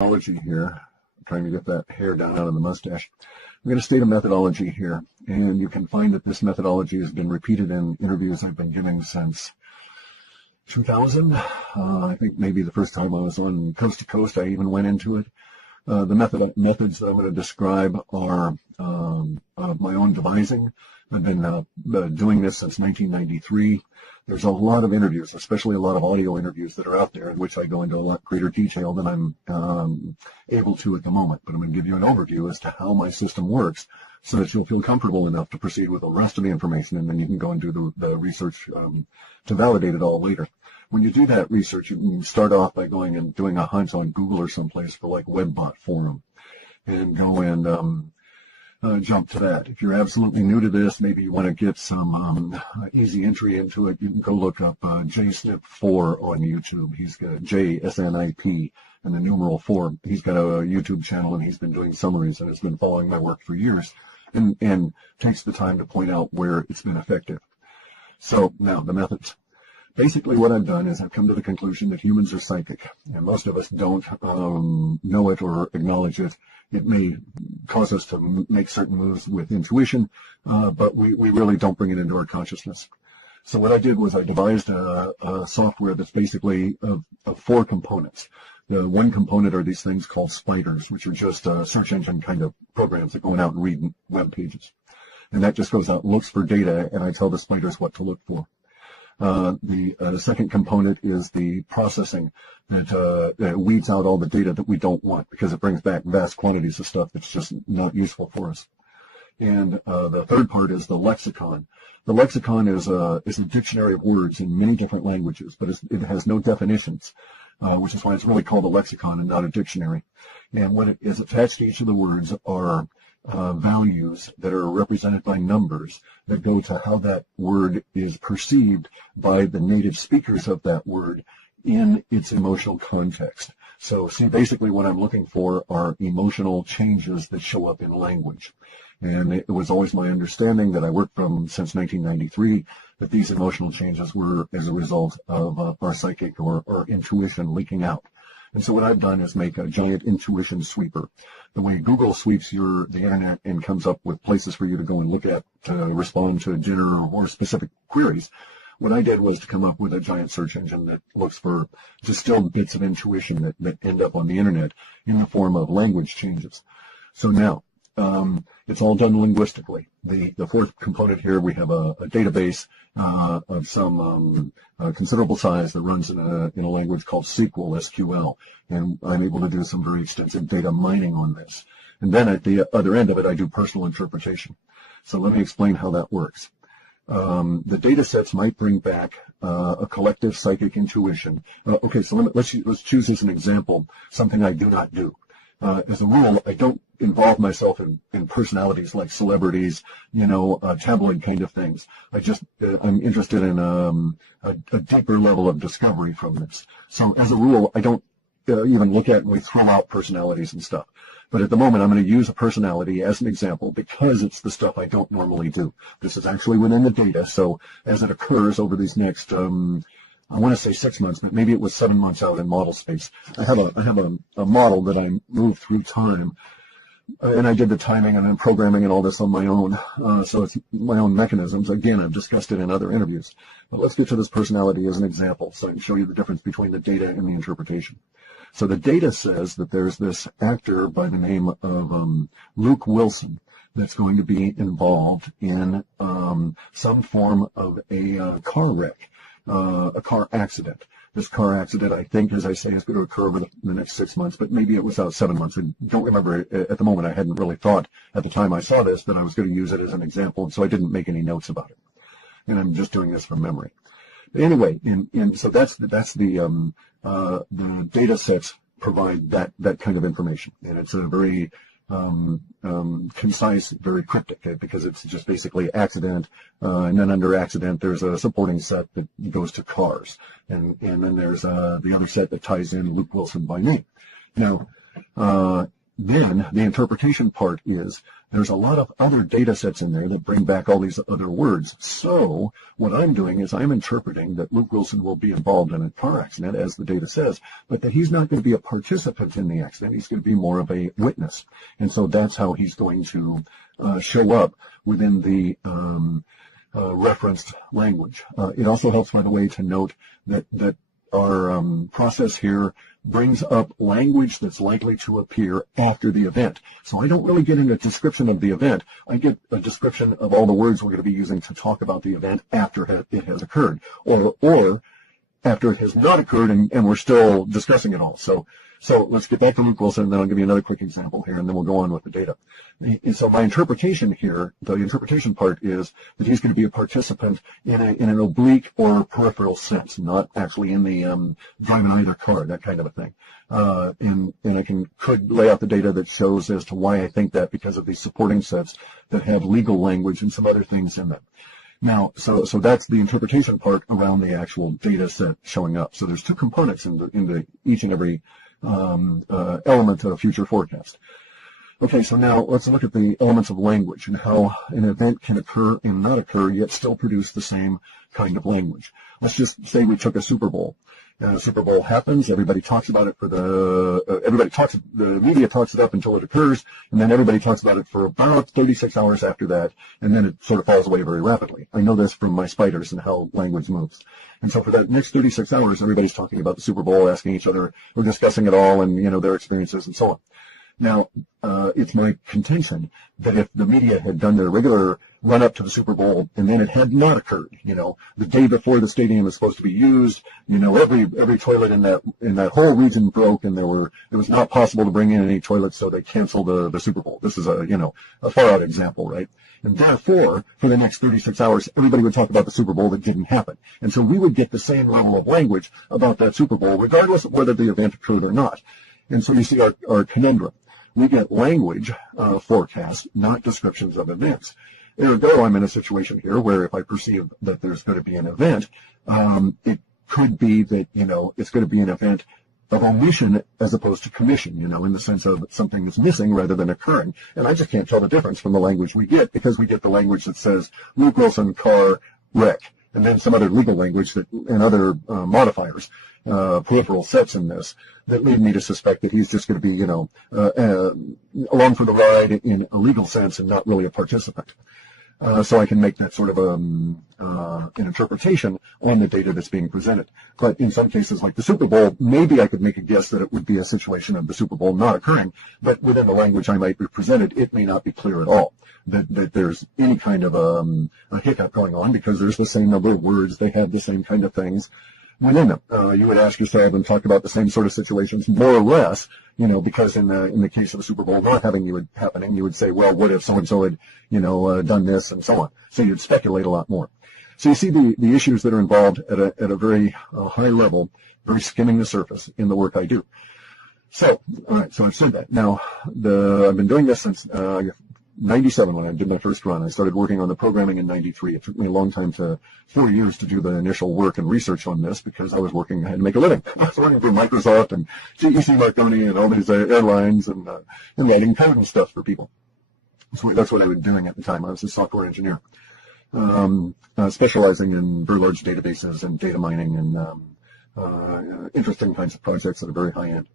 Methodology here. I'm trying to get that hair down out of the mustache. I'm going to state a methodology here, and you can find that this methodology has been repeated in interviews I've been giving since 2000. I think maybe the first time I was on Coast to Coast, I even went into it. The methods that I'm going to describe are my own devising. I've been doing this since 1993. There's a lot of interviews, especially a lot of audio interviews that are out there in which I go into a lot greater detail than I'm able to at the moment. But I'm going to give you an overview as to how my system works so that you'll feel comfortable enough to proceed with the rest of the information, and then you can go and do the research to validate it all later. When you do that research, you can start off by going and doing a hunt on Google or someplace for like WebBot forum and go and jump to that. If you're absolutely new to this, maybe you want to get some easy entry into it, you can go look up JSNIP4 on YouTube. He's got JSNIP and the numeral 4. He's got a YouTube channel, and he's been doing summaries and has been following my work for years and takes the time to point out where it's been effective. So now the methods. Basically what I've done is I've come to the conclusion that humans are psychic, and most of us don't know it or acknowledge it. It may cause us to make certain moves with intuition, but we really don't bring it into our consciousness. So what I did was I devised a software that's basically of 4 components. The one component are these things called spiders, which are just search engine kind of programs that go out and read web pages. And that just goes out and looks for data, and I tell the spiders what to look for. The second component is the processing that weeds out all the data that we don't want, because it brings back vast quantities of stuff that's just not useful for us. And the third part is the lexicon. The lexicon is a dictionary of words in many different languages, but it has no definitions, which is why it's really called a lexicon and not a dictionary. And what it is attached to each of the words are values that are represented by numbers that go to how that word is perceived by the native speakers of that word in its emotional context. So see, basically what I'm looking for are emotional changes that show up in language. And it was always my understanding that I worked from since 1993 that these emotional changes were as a result of our psychic or intuition leaking out. And so what I've done is make a giant intuition sweeper. The way Google sweeps the internet and comes up with places for you to go and look at to respond to general or specific queries, what I did was to come up with a giant search engine that looks for distilled bits of intuition that end up on the internet in the form of language changes. So now, it's all done linguistically. The fourth component here, we have a database of some considerable size that runs in a language called SQL, and I'm able to do some very extensive data mining on this. And then at the other end of it, I do personal interpretation. So let me explain how that works. The data sets might bring back a collective psychic intuition. Okay, so let's choose as an example something I do not do. As a rule, I don't involve myself in personalities like celebrities, tabloid kind of things. I'm interested in a deeper level of discovery from this. So as a rule, I don't even look at and we throw out personalities and stuff. But at the moment, I'm going to use a personality as an example because it's the stuff I don't normally do. This is actually within the data, so as it occurs over these next I want to say 6 months, but maybe it was 7 months out in model space. I have a model that I moved through time, and I did the timing and then programming and all this on my own. So it's my own mechanisms. Again, I've discussed it in other interviews. But let's get to this personality as an example so I can show you the difference between the data and the interpretation. So the data says that there's this actor by the name of Luke Wilson that's going to be involved in some form of a car wreck. A car accident. This car accident, I think, as I say, is going to occur over the next 6 months, but maybe it was 7 months. I don't remember at the moment. I hadn't really thought at the time I saw this that I was going to use it as an example, and so I didn't make any notes about it. And I'm just doing this from memory. But anyway, so that's the data sets provide that kind of information, and it's a very concise, very cryptic, because it's just basically accident, and then under accident there's a supporting set that goes to cars, and then there's the other set that ties in Luke Wilson by name. Now, then the interpretation part is there's a lot of other data sets in there that bring back all these other words. So what I'm doing is I'm interpreting that Luke Wilson will be involved in a car accident, as the data says, but that he's not going to be a participant in the accident. He's going to be more of a witness. And so that's how he's going to show up within the referenced language. It also helps, by the way, to note that our process here brings up language that's likely to appear after the event. So I don't really get into a description of the event. I get a description of all the words we're going to be using to talk about the event after it has occurred, or after it has not occurred and we're still discussing it all. So let's get back to Luke Wilson, and then I'll give you another quick example here, and then we'll go on with the data. And so my interpretation here, the interpretation part, is that he's going to be a participant in an oblique or peripheral sense, not actually in the driving either car, that kind of a thing. And I could lay out the data that shows as to why I think that, because of these supporting sets that have legal language and some other things in them. Now, so that's the interpretation part around the actual data set showing up. So there's two components in each and every element of a future forecast. Okay, so now let's look at the elements of language and how an event can occur and not occur, yet still produce the same kind of language. Let's just say we took a Super Bowl. The Super Bowl happens, everybody talks about it the media talks it up until it occurs, and then everybody talks about it for about 36 hours after that, and then it sort of falls away very rapidly. I know this from my spiders and how language moves. And so for that next 36 hours, everybody's talking about the Super Bowl, asking each other, we're discussing it all, and, their experiences and so on. Now, it's my contention that if the media had done their regular run up to the Super Bowl and then it had not occurred, the day before the stadium was supposed to be used, every toilet in that whole region broke, and it was not possible to bring in any toilets, so they canceled the Super Bowl. This is a far out example, right? And therefore, for the next 36 hours, everybody would talk about the Super Bowl that didn't happen. And so we would get the same level of language about that Super Bowl, regardless of whether the event occurred or not. And so you see our conundrum. We get language forecasts, not descriptions of events. Ergo, I'm in a situation here where if I perceive that there's going to be an event, it could be that, it's going to be an event of omission as opposed to commission, in the sense of something is missing rather than occurring. And I just can't tell the difference from the language we get, because we get the language that says Luke Wilson car wreck, and then some other legal language and other modifiers, peripheral sets in this, that lead me to suspect that he's just going to be, along for the ride in a legal sense and not really a participant. So I can make that sort of an interpretation on the data that's being presented. But in some cases, like the Super Bowl, maybe I could make a guess that it would be a situation of the Super Bowl not occurring, but within the language I might be presented, it may not be clear at all that there's any kind of a hiccup going on, because there's the same number of words, they have the same kind of things within them. You would ask yourself and talk about the same sort of situations, more or less, because in the case of the Super Bowl not happening, you would say, well, what if so-and-so had, done this and so on. So you'd speculate a lot more. So you see the issues that are involved at a very high level, very skimming the surface in the work I do. So, all right, so I've said that. Now, I've been doing this since 97 when I did my first run. I started working on the programming in 93. It took me a long time 4 years to do the initial work and research on this, because I had to make a living. I was working for Microsoft and GEC Marconi and all these airlines and writing code and stuff for people. So that's what I was doing at the time. I was a software engineer, specializing in very large databases and data mining and interesting kinds of projects at a very high end.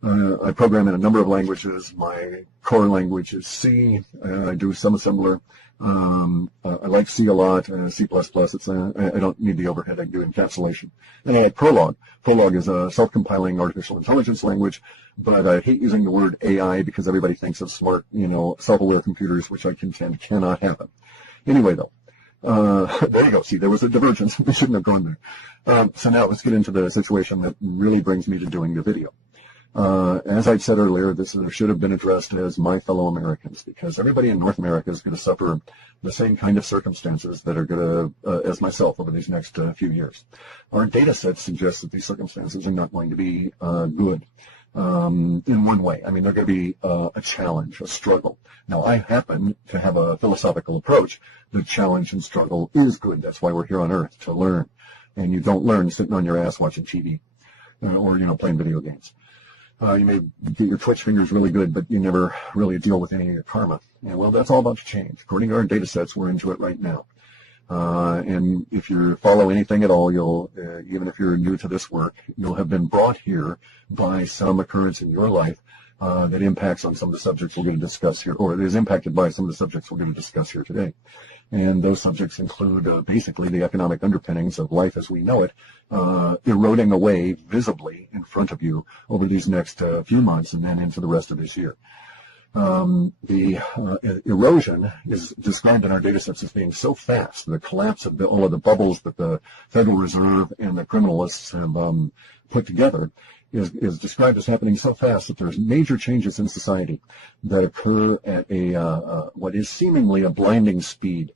I program in a number of languages. My core language is C. I do some assembler. I like C a lot. C++. I don't need the overhead. I do encapsulation. And I like Prolog. Prolog is a self-compiling artificial intelligence language, but I hate using the word AI because everybody thinks of smart, self-aware computers, which I contend cannot happen. Anyway, though. There you go. See, there was a divergence. We shouldn't have gone there. So now let's get into the situation that really brings me to doing the video. As I said earlier, this should have been addressed as my fellow Americans, because everybody in North America is going to suffer the same kind of circumstances that are going to, as myself, over these next few years. Our data set suggests that these circumstances are not going to be good in one way. I mean, they're going to be a challenge, a struggle. Now, I happen to have a philosophical approach that challenge and struggle is good. That's why we're here on Earth, to learn. And you don't learn sitting on your ass watching TV or, playing video games. You may get your twitch fingers really good, but you never really deal with any of your karma. And well, that's all about to change. According to our data sets, we're into it right now. And if you follow anything at all, you'll, even if you're new to this work, you'll have been brought here by some occurrence in your life that impacts on some of the subjects we're going to discuss here, or is impacted by some of the subjects we're going to discuss here today. And those subjects include basically the economic underpinnings of life as we know it, eroding away visibly in front of you over these next few months and then into the rest of this year. The erosion is described in our data sets as being so fast. The collapse of all of the bubbles that the Federal Reserve and the criminalists have put together is described as happening so fast that there's major changes in society that occur at a what is seemingly a blinding speed,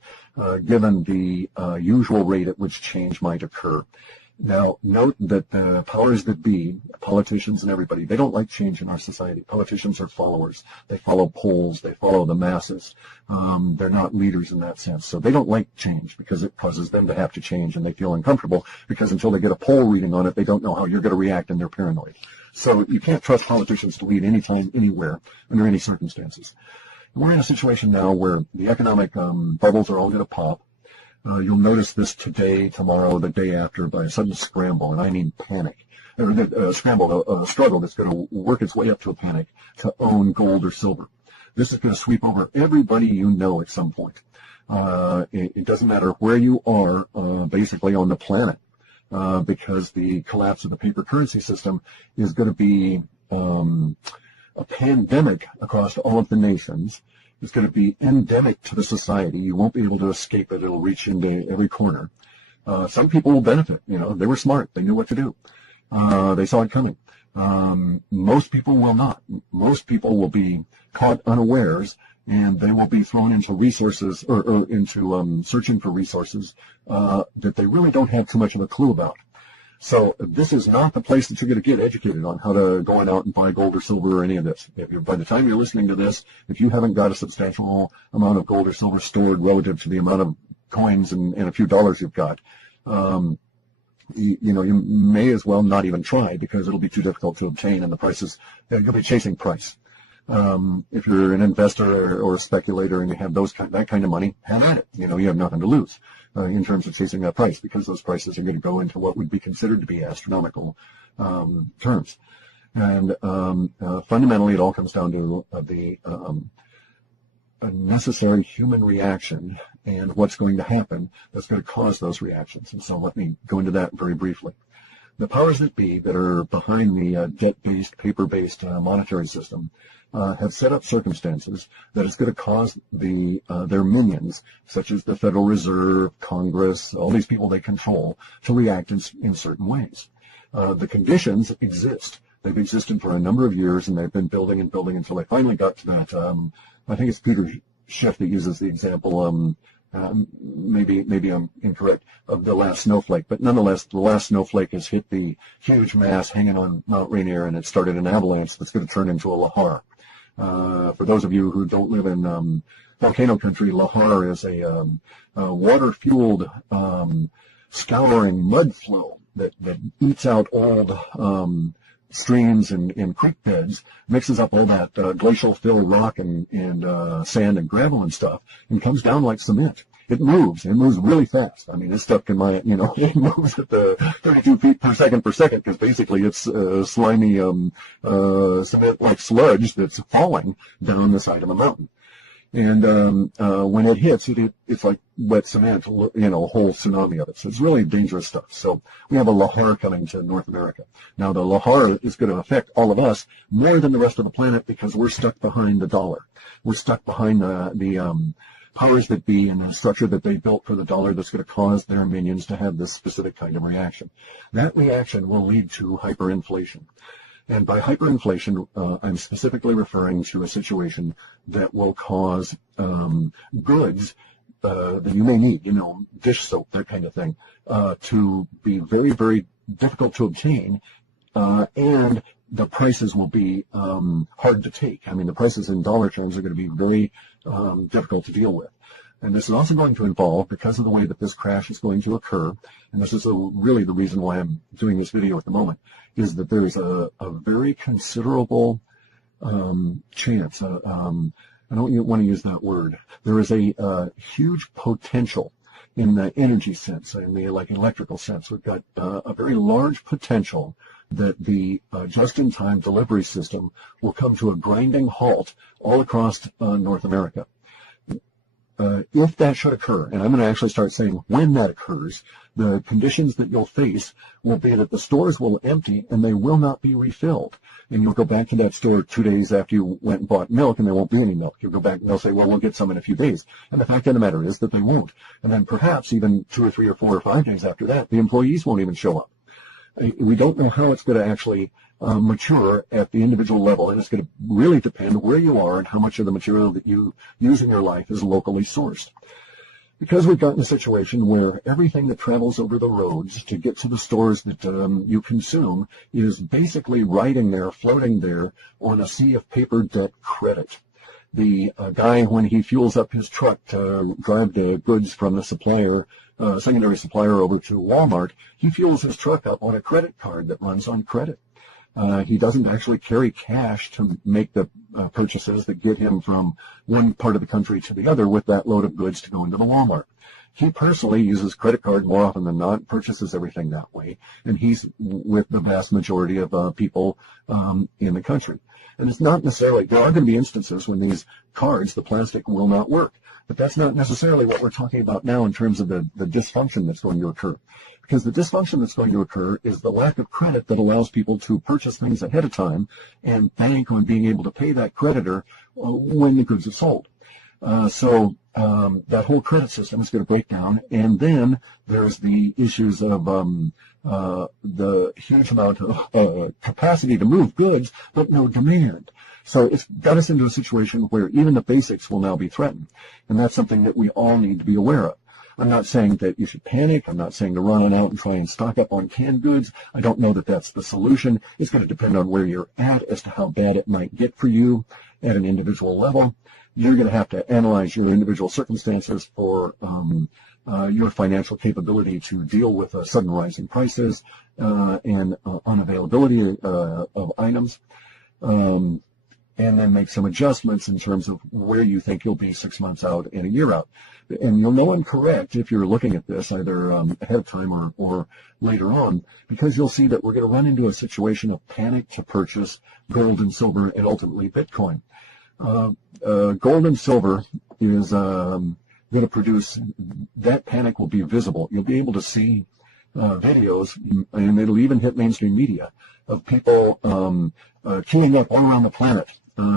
given the usual rate at which change might occur. Now, note that the powers that be, politicians and everybody, they don't like change in our society. Politicians are followers. They follow polls. They follow the masses. They're not leaders in that sense. So they don't like change because it causes them to have to change, and they feel uncomfortable because until they get a poll reading on it, they don't know how you're going to react, and they're paranoid. So you can't trust politicians to lead anytime, anywhere, under any circumstances. And we're in a situation now where the economic bubbles are all going to pop. You'll notice this today, tomorrow, the day after, by a sudden scramble, and I mean panic. A struggle that's going to work its way up to a panic to own gold or silver. This is going to sweep over everybody you know at some point. It doesn't matter where you are, basically on the planet, because the collapse of the paper currency system is going to be a pandemic across all of the nations. It's going to be endemic to the society. You won't be able to escape it. It'll reach into every corner. Some people will benefit. You know, they were smart. They knew what to do. They saw it coming. Most people will not. Most people will be caught unawares, and they will be thrown into resources or into searching for resources that they really don't have too much of a clue about. So this is not the place that you're going to get educated on how to go out and buy gold or silver or any of this. By the time you're listening to this, if you haven't got a substantial amount of gold or silver stored relative to the amount of coins and a few dollars you've got, you may as well not even try because it'll be too difficult to obtain, and the prices, you'll be chasing price. If you're an investor or a speculator and you have that kind of money, have at it. You have nothing to lose in terms of chasing that price, because those prices are going to go into what would be considered to be astronomical terms. And fundamentally, it all comes down to a necessary human reaction and what's going to happen that's going to cause those reactions. And so let me go into that very briefly. The powers that be that are behind the debt-based, paper-based monetary system have set up circumstances that is going to cause their minions, such as the Federal Reserve, Congress, all these people they control, to react in certain ways. The conditions exist. They've existed for a number of years, and they've been building and building until they finally got to that. I think it's Peter Schiff that uses the example, maybe I'm incorrect, of the last snowflake. But nonetheless, the last snowflake has hit the huge mass hanging on Mount Rainier, and it started an avalanche that's going to turn into a lahar. For those of you who don't live in volcano country, lahar is a water-fueled scouring mud flow that eats out old streams and creek beds, mixes up all that glacial fill rock and sand and gravel and stuff, and comes down like cement. It moves really fast. I mean, this stuff it moves at the 32 feet per second because basically it's slimy cement-like sludge that's falling down the side of a mountain. And when it hits, it's like wet cement, a whole tsunami of it. So it's really dangerous stuff. So we have a lahar coming to North America. Now, the lahar is going to affect all of us more than the rest of the planet because we're stuck behind the dollar. We're stuck behind the powers that be and the structure that they built for the dollar that's going to cause their minions to have this specific kind of reaction. That reaction will lead to hyperinflation. And by hyperinflation, I'm specifically referring to a situation that will cause goods that you may need, dish soap, that kind of thing, to be very, very difficult to obtain, and the prices will be hard to take. I mean, the prices in dollar terms are going to be very difficult to deal with. And this is also going to involve, because of the way that this crash is going to occur, and this is really the reason why I'm doing this video at the moment, is that there is a very considerable chance, I don't want to use that word, there is a huge potential in the energy sense, in the electrical sense. We've got a very large potential that the just-in-time delivery system will come to a grinding halt all across North America. If that should occur, and I'm going to actually start saying when that occurs, the conditions that you'll face will be that the stores will empty and they will not be refilled. And you'll go back to that store 2 days after you went and bought milk and there won't be any milk. You'll go back and they'll say, well, we'll get some in a few days. And the fact of the matter is that they won't. And then perhaps even 2 or 3 or 4 or 5 days after that, the employees won't even show up. We don't know how it's going to actually mature at the individual level, and it's going to really depend where you are and how much of the material that you use in your life is locally sourced. Because we've gotten a situation where everything that travels over the roads to get to the stores that you consume is basically riding there, floating there on a sea of paper debt credit. The guy, when he fuels up his truck to drive the goods from the supplier, secondary supplier over to Walmart, he fuels his truck up on a credit card that runs on credit. He doesn't actually carry cash to make the purchases that get him from one part of the country to the other with that load of goods to go into the Walmart. He personally uses credit card more often than not, purchases everything that way, and he's with the vast majority of people in the country. And it's not necessarily, there are going to be instances when these cards, the plastic, will not work. But that's not necessarily what we're talking about now in terms of the dysfunction that's going to occur. Because the dysfunction that's going to occur is the lack of credit that allows people to purchase things ahead of time and bank on being able to pay that creditor when the goods are sold. So that whole credit system is going to break down. And then there's the issues of the huge amount of capacity to move goods, but no demand. So it's got us into a situation where even the basics will now be threatened. And that's something that we all need to be aware of. I'm not saying that you should panic. I'm not saying to run on out and try and stock up on canned goods. I don't know that that's the solution. It's going to depend on where you're at as to how bad it might get for you at an individual level. You're going to have to analyze your individual circumstances for your financial capability to deal with a sudden rise in prices and unavailability of items. And then make some adjustments in terms of where you think you'll be 6 months out and a year out. And you'll know I'm correct if you're looking at this either ahead of time or later on, because you'll see that we're going to run into a situation of panic to purchase gold and silver and ultimately Bitcoin. Gold and silver is going to produce, that panic will be visible. You'll be able to see videos, and it'll even hit mainstream media, of people queuing up all around the planet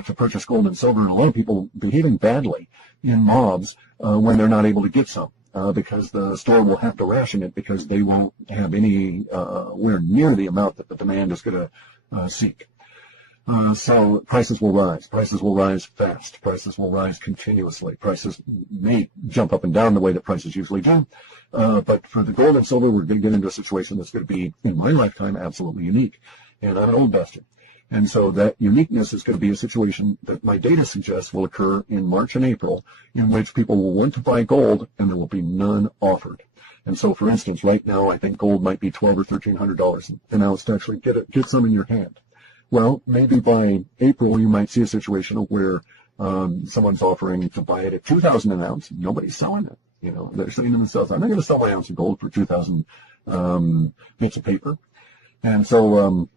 to purchase gold and silver, and a lot of people behaving badly in mobs when they're not able to get some because the store will have to ration it because they won't have anywhere near the amount that the demand is going to seek. So prices will rise. Prices will rise fast. Prices will rise continuously. Prices may jump up and down the way that prices usually do. But for the gold and silver, we're going to get into a situation that's going to be, in my lifetime, absolutely unique. And I'm an old investor. And so that uniqueness is going to be a situation that my data suggests will occur in March and April, in which people will want to buy gold and there will be none offered. And so, for instance, right now, I think gold might be $1,200 or $1,300 an ounce to actually get some in your hand. Well, maybe by April, you might see a situation where someone's offering to buy it at $2,000 an ounce. Nobody's selling it. You know, they're saying to themselves, I'm not going to sell my ounce of gold for 2,000 bits of paper. And so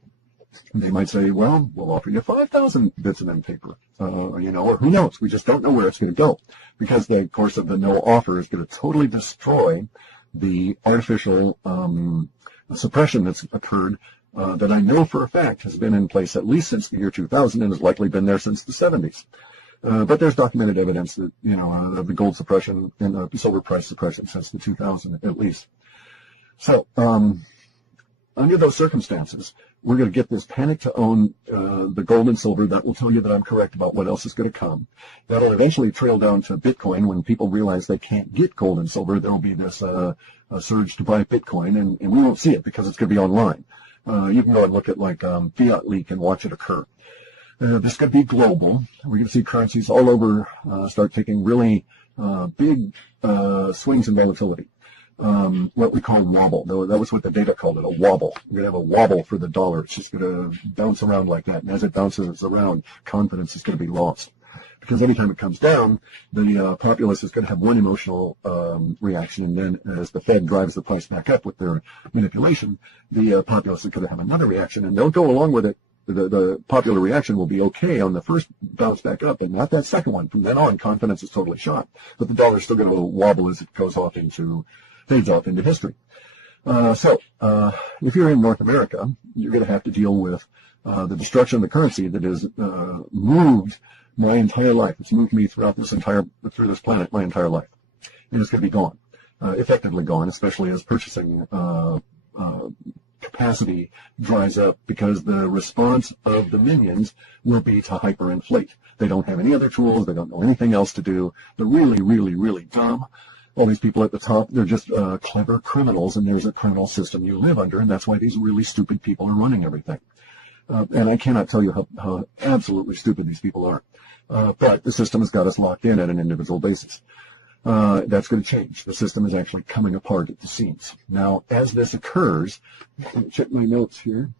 they might say, well, we'll offer you 5,000 bits of paper, you know, or who knows? We just don't know where it's going to go, because the course of the no offer is going to totally destroy the artificial suppression that's occurred that I know for a fact has been in place at least since the year 2000 and has likely been there since the 70s. But there's documented evidence that, you know, of the gold suppression and the silver price suppression since the 2000 at least. So under those circumstances, we're going to get this panic to own the gold and silver. That will tell you that I'm correct about what else is going to come. That'll eventually trail down to Bitcoin. When people realize they can't get gold and silver, there will be this a surge to buy Bitcoin, and we won't see it because it's going to be online. You can go and look at like Fiat Leak and watch it occur. This is going to be global. We're going to see currencies all over start taking really big swings in volatility. What we call wobble. That was what the data called it, a wobble. We're going to have a wobble for the dollar. It's just going to bounce around like that. And as it bounces around, confidence is going to be lost. Because every time it comes down, the populace is going to have one emotional reaction, and then as the Fed drives the price back up with their manipulation, the populace is going to have another reaction, and they'll go along with it. The popular reaction will be okay on the first bounce back up, and not that second one. From then on, confidence is totally shot, but the dollar is still going to wobble as it fades off into history. So if you're in North America, you're going to have to deal with the destruction of the currency that has moved my entire life. It's moved me through this planet my entire life. And it's going to be gone, effectively gone, especially as purchasing capacity dries up, because the response of the minions will be to hyperinflate. They don't have any other tools. They don't know anything else to do. They're really, really, really dumb. All these people at the top, they're just clever criminals, and there's a criminal system you live under, and that's why these really stupid people are running everything. And I cannot tell you how absolutely stupid these people are. But the system has got us locked in at an individual basis. That's going to change. The system is actually coming apart at the seams. Now, as this occurs, let me check my notes here.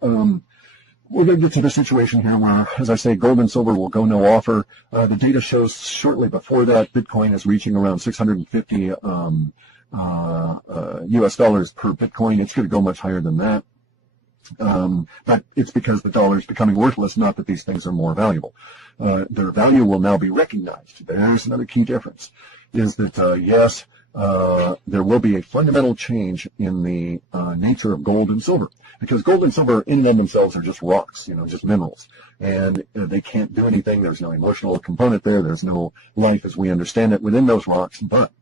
We're going to get to the situation here where, as I say, gold and silver will go no offer. The data shows shortly before that Bitcoin is reaching around 650 US dollars per Bitcoin. It's going to go much higher than that. But it's because the dollar is becoming worthless, not that these things are more valuable. Their value will now be recognized. There's another key difference, is that, yes, there will be a fundamental change in the nature of gold and silver, because gold and silver in and of themselves are just rocks, just minerals, and they can't do anything. There's no emotional component there. There's no life as we understand it within those rocks. But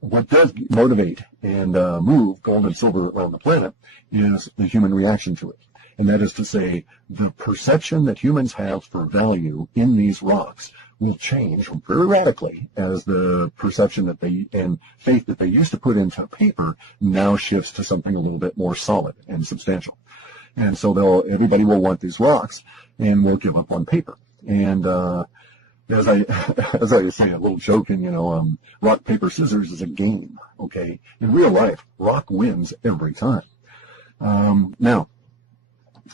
what does motivate and move gold and silver around the planet is the human reaction to it. And that is to say, the perception that humans have for value in these rocks will change very radically as the perception that and faith that they used to put into paper now shifts to something a little bit more solid and substantial. And so everybody will want these rocks and will give up on paper. And as I say, a little joking, rock, paper, scissors is a game, okay? In real life, rock wins every time. Now,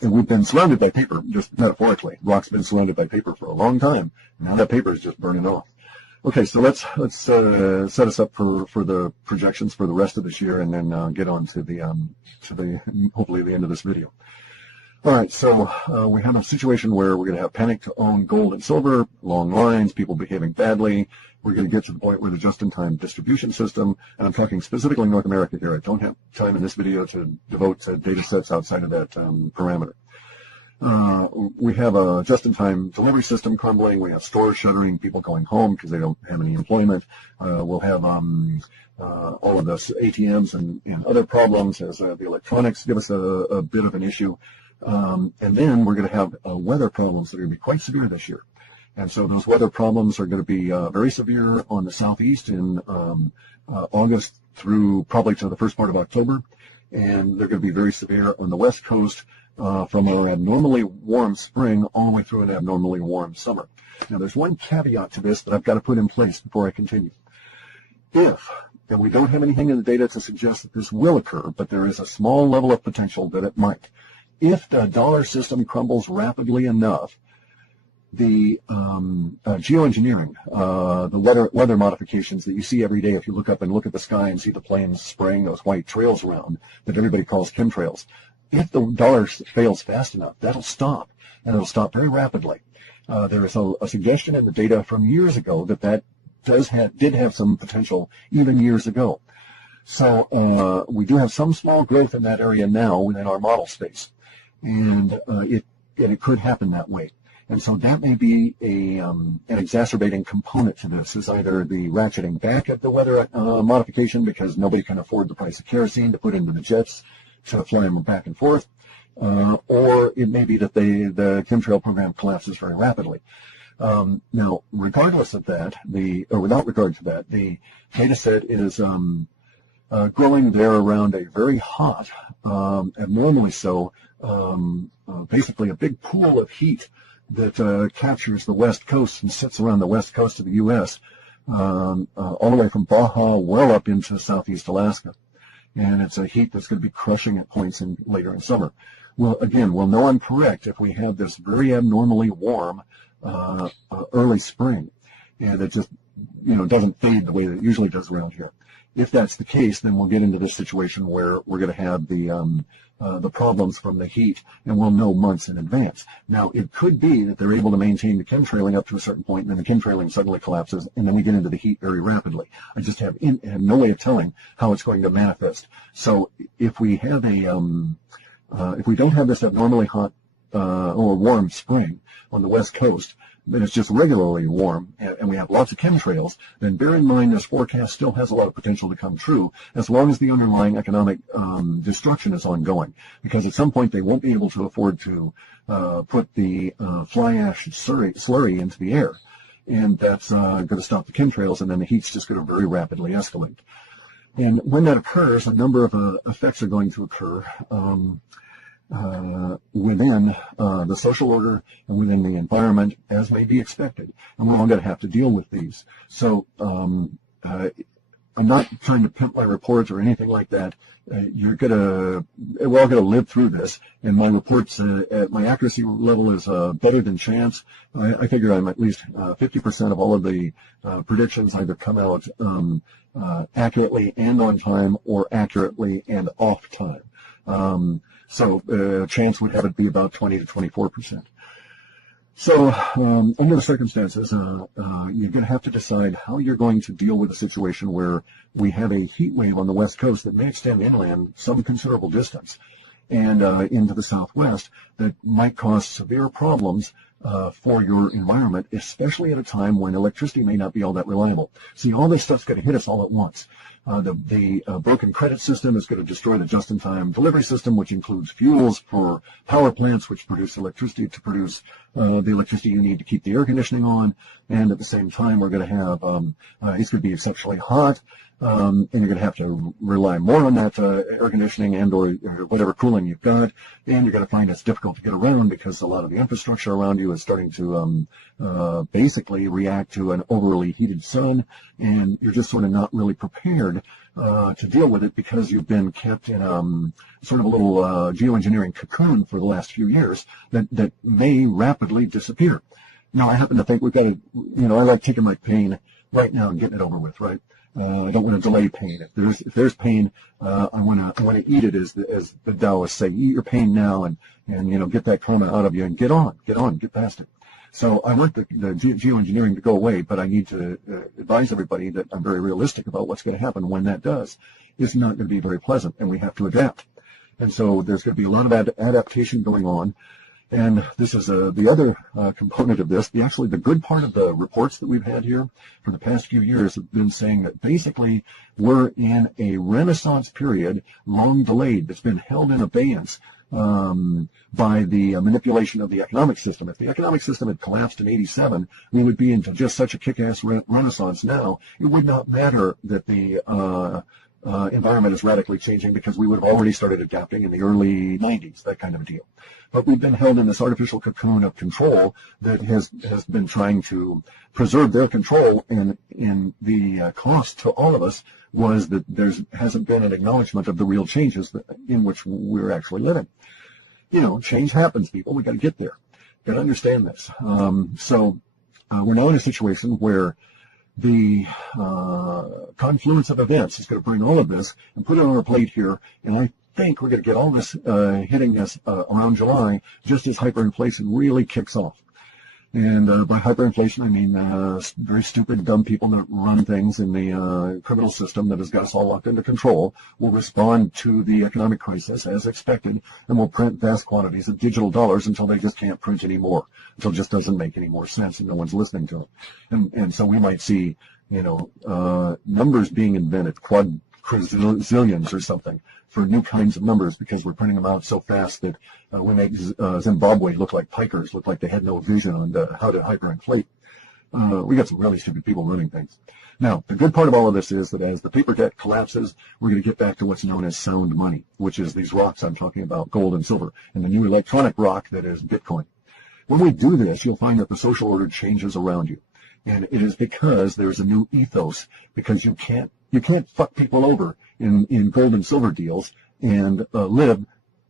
we've been surrounded by paper, just metaphorically. Rock's been surrounded by paper for a long time. Now that paper is just burning off. Okay, so let's set us up for the projections for the rest of this year, and then get on to the hopefully the end of this video. All right, so we have a situation where we're going to have panic to own gold and silver, long lines, people behaving badly. We're going to get to the point where the just-in-time distribution system, and I'm talking specifically North America here. I don't have time in this video to devote to data sets outside of that parameter. We have a just-in-time delivery system crumbling. We have stores shuttering, people going home because they don't have any employment. We'll have all of this ATMs and other problems as the electronics give us a bit of an issue. And then we're going to have weather problems that are going to be quite severe this year. And so those weather problems are going to be very severe on the southeast in August through probably to the first part of October. And they're going to be very severe on the west coast from our abnormally warm spring all the way through an abnormally warm summer. Now, there's one caveat to this that I've got to put in place before I continue. And we don't have anything in the data to suggest that this will occur, but there is a small level of potential that it might. If the dollar system crumbles rapidly enough, the geoengineering, the weather modifications that you see every day if you look up and look at the sky and see the planes spraying those white trails around that everybody calls chemtrails, if the dollar fails fast enough, that'll stop, and it'll stop very rapidly. There is a suggestion in the data from years ago that did have some potential even years ago. So we do have some small growth in that area now within our model space, and it could happen that way. And so that may be an exacerbating component to this, is either the ratcheting back of the weather modification because nobody can afford the price of kerosene to put into the jets to fly them back and forth, or it may be that the chemtrail program collapses very rapidly. Now, regardless of that, without regard to that, the data set is growing there around a very hot, abnormally so, basically a big pool of heat that captures the west coast and sits around the west coast of the U.S., all the way from Baja well up into southeast Alaska. And it's a heat that's going to be crushing at points later in summer. Well, again, we'll know I'm correct if we have this very abnormally warm early spring, and it just doesn't fade the way that it usually does around here. If that's the case, then we'll get into this situation where we're going to have the problems from the heat, and we'll know months in advance. Now, it could be that they're able to maintain the chemtrailing up to a certain point, and then the chemtrailing suddenly collapses, and then we get into the heat very rapidly. I just have no way of telling how it's going to manifest. So if we have if we don't have this abnormally hot or warm spring on the west coast, then it's just regularly warm, and we have lots of chemtrails, then bear in mind this forecast still has a lot of potential to come true as long as the underlying economic destruction is ongoing. Because at some point they won't be able to afford to put the fly ash slurry into the air. And that's going to stop the chemtrails, and then the heat's just going to very rapidly escalate. And when that occurs, a number of effects are going to occur within the social order and within the environment, as may be expected. And we're all going to have to deal with these. So I'm not trying to pimp my reports or anything like that. We're all going to live through this. And my reports, my accuracy level is better than chance. I figure I'm at least 50% of all of the predictions either come out accurately and on time, or accurately and off time. So chance would have it be about 20 to 24%. So under the circumstances, you're going to have to decide how you're going to deal with a situation where we have a heat wave on the west coast that may extend inland some considerable distance and into the southwest that might cause severe problems for your environment, especially at a time when electricity may not be all that reliable. See, all this stuff's going to hit us all at once. The broken credit system is going to destroy the just-in-time delivery system, which includes fuels for power plants, which produce electricity to produce the electricity you need to keep the air conditioning on. And at the same time, we're going to have it's going to be exceptionally hot. And you're going to have to rely more on that air conditioning and or whatever cooling you've got, and you're going to find it's difficult to get around because a lot of the infrastructure around you is starting to basically react to an overly heated sun, and you're just sort of not really prepared to deal with it because you've been kept in sort of a little geoengineering cocoon for the last few years that may rapidly disappear. Now, I happen to think we've got to, I like taking my pain right now and getting it over with, right? I don't want to delay pain. If there's pain, I want to eat it, as the Taoists say. Eat your pain now, and get that karma out of you, and get past it. So I want the geoengineering to go away, but I need to advise everybody that I'm very realistic about what's going to happen when that does. It's not going to be very pleasant, and we have to adapt. And so there's going to be a lot of adaptation going on. And this is the other component of this. The good part of the reports that we've had here for the past few years have been saying that basically we're in a renaissance period, long delayed, that's been held in abeyance by the manipulation of the economic system. If the economic system had collapsed in '87, we would be into just such a kick-ass renaissance now. It would not matter that the environment is radically changing, because we would have already started adapting in the early 90s, that kind of a deal. But we've been held in this artificial cocoon of control that has been trying to preserve their control, and in the cost to all of us was that there hasn't been an acknowledgement of the real changes in which we're actually living. Change happens, people. We got to get there. Got to understand this. So we're now in a situation where the confluence of events is going to bring all of this and put it on our plate here, and I think we're going to get all this hitting us around July, just as hyperinflation really kicks off. And by hyperinflation, I mean very stupid, dumb people that run things in the criminal system that has got us all locked into control will respond to the economic crisis as expected, and will print vast quantities of digital dollars until they just can't print anymore, until it just doesn't make any more sense and no one's listening to them. And so we might see, numbers being invented, quadrillions or something, for new kinds of numbers, because we're printing them out so fast that we make Zimbabwe look like pikers, look like they had no vision on how to hyperinflate. We got some really stupid people running things. Now, the good part of all of this is that as the paper debt collapses, we're going to get back to what's known as sound money, which is these rocks I'm talking about, gold and silver, and the new electronic rock that is Bitcoin. When we do this, you'll find that the social order changes around you. And it is because there's a new ethos, because you can't fuck people over in gold and silver deals and live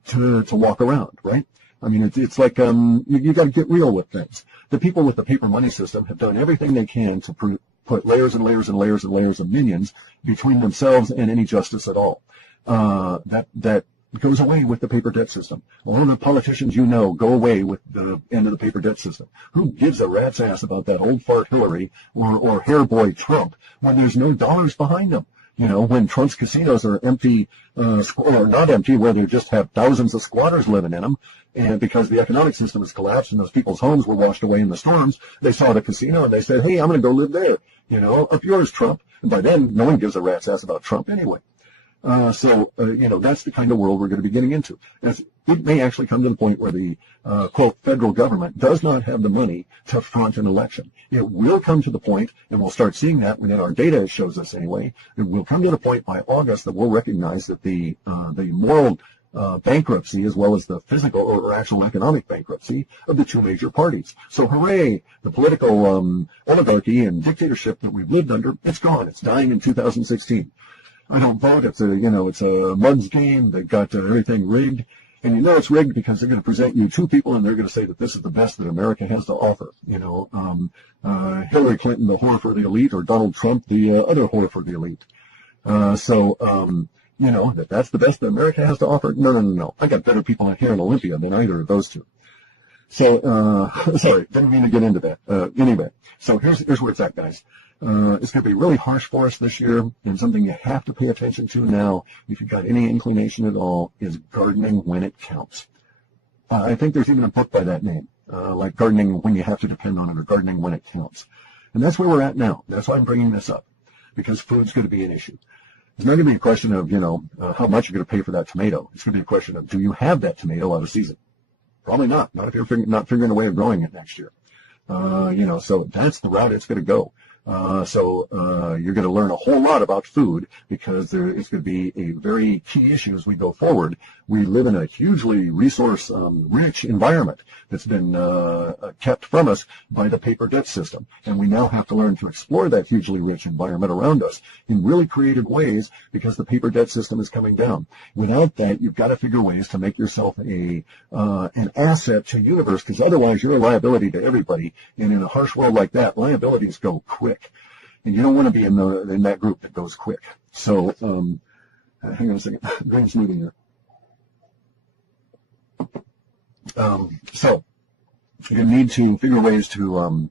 to walk around, right? I mean, it's like you got to get real with things. The people with the paper money system have done everything they can to put layers and layers and layers and layers of minions between themselves and any justice at all. That goes away with the paper debt system. All of the politicians you know go away with the end of the paper debt system. Who gives a rat's ass about that old fart Hillary or hair boy Trump when there's no dollars behind them? You know, when Trump's casinos are empty, or not empty, where they just have thousands of squatters living in them, and because the economic system has collapsed and those people's homes were washed away in the storms, they saw the casino and they said, hey, I'm going to go live there. You know, up yours, Trump. And by then, no one gives a rat's ass about Trump anyway. You know, that's the kind of world we're going to be getting into. It may actually come to the point where the, quote, federal government does not have the money to front an election. It will come to the point, and we'll start seeing that within our data shows us anyway, it will come to the point by August that we'll recognize that the moral bankruptcy as well as the physical or actual economic bankruptcy of the two major parties. So hooray, the political oligarchy and dictatorship that we've lived under, it's gone. It's dying in 2016. I don't vote. It's a mud's game. They've got everything rigged. And you know it's rigged because they're going to present you two people and they're going to say that this is the best that America has to offer. You know, Hillary Clinton, the whore for the elite, or Donald Trump, the other whore for the elite. You know, that's the best that America has to offer. No. I got better people here in Olympia than either of those two. So, sorry, didn't mean to get into that. Anyway, so here's where it's at, guys. It's going to be really harsh for us this year, and something you have to pay attention to now, if you've got any inclination at all, is gardening when it counts. I think there's even a book by that name, like Gardening When You Have to Depend on It, or Gardening When It Counts. And that's where we're at now. That's why I'm bringing this up, because food's going to be an issue. It's not going to be a question of, how much you're going to pay for that tomato. It's going to be a question of, do you have that tomato out of season? Probably not. Not if you're not figuring a way of growing it next year. So that's the route it's going to go. You're going to learn a whole lot about food, because it's going to be a very key issue as we go forward. We live in a hugely resource-rich environment that's been kept from us by the paper debt system. And we now have to learn to explore that hugely rich environment around us in really creative ways, because the paper debt system is coming down. Without that, you've got to figure ways to make yourself an asset to the universe, because otherwise you're a liability to everybody. And in a harsh world like that, liabilities go quick. And you don't want to be in that group that goes quick. So, hang on a second. Brain's moving here. So you need to figure ways to